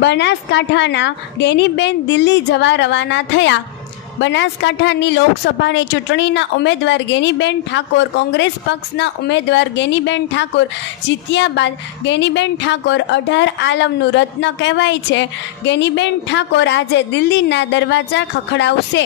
બનાસકાંઠાના ગેનીબેન દિલ્હી જવા રવાના થયા. બનાસકાંઠાની લોકસભાની ચૂંટણીના ઉમેદવાર ગેનીબેન ઠાકોર, કોંગ્રેસ પક્ષના ઉમેદવાર ગેનીબેન ઠાકોર જીત્યા બાદ ગેનીબેન ઠાકોર અઢાર આલમનું રત્ન કહેવાય છે. ગેનીબેન ઠાકોર આજે દિલ્હીના દરવાજા ખખડાવશે.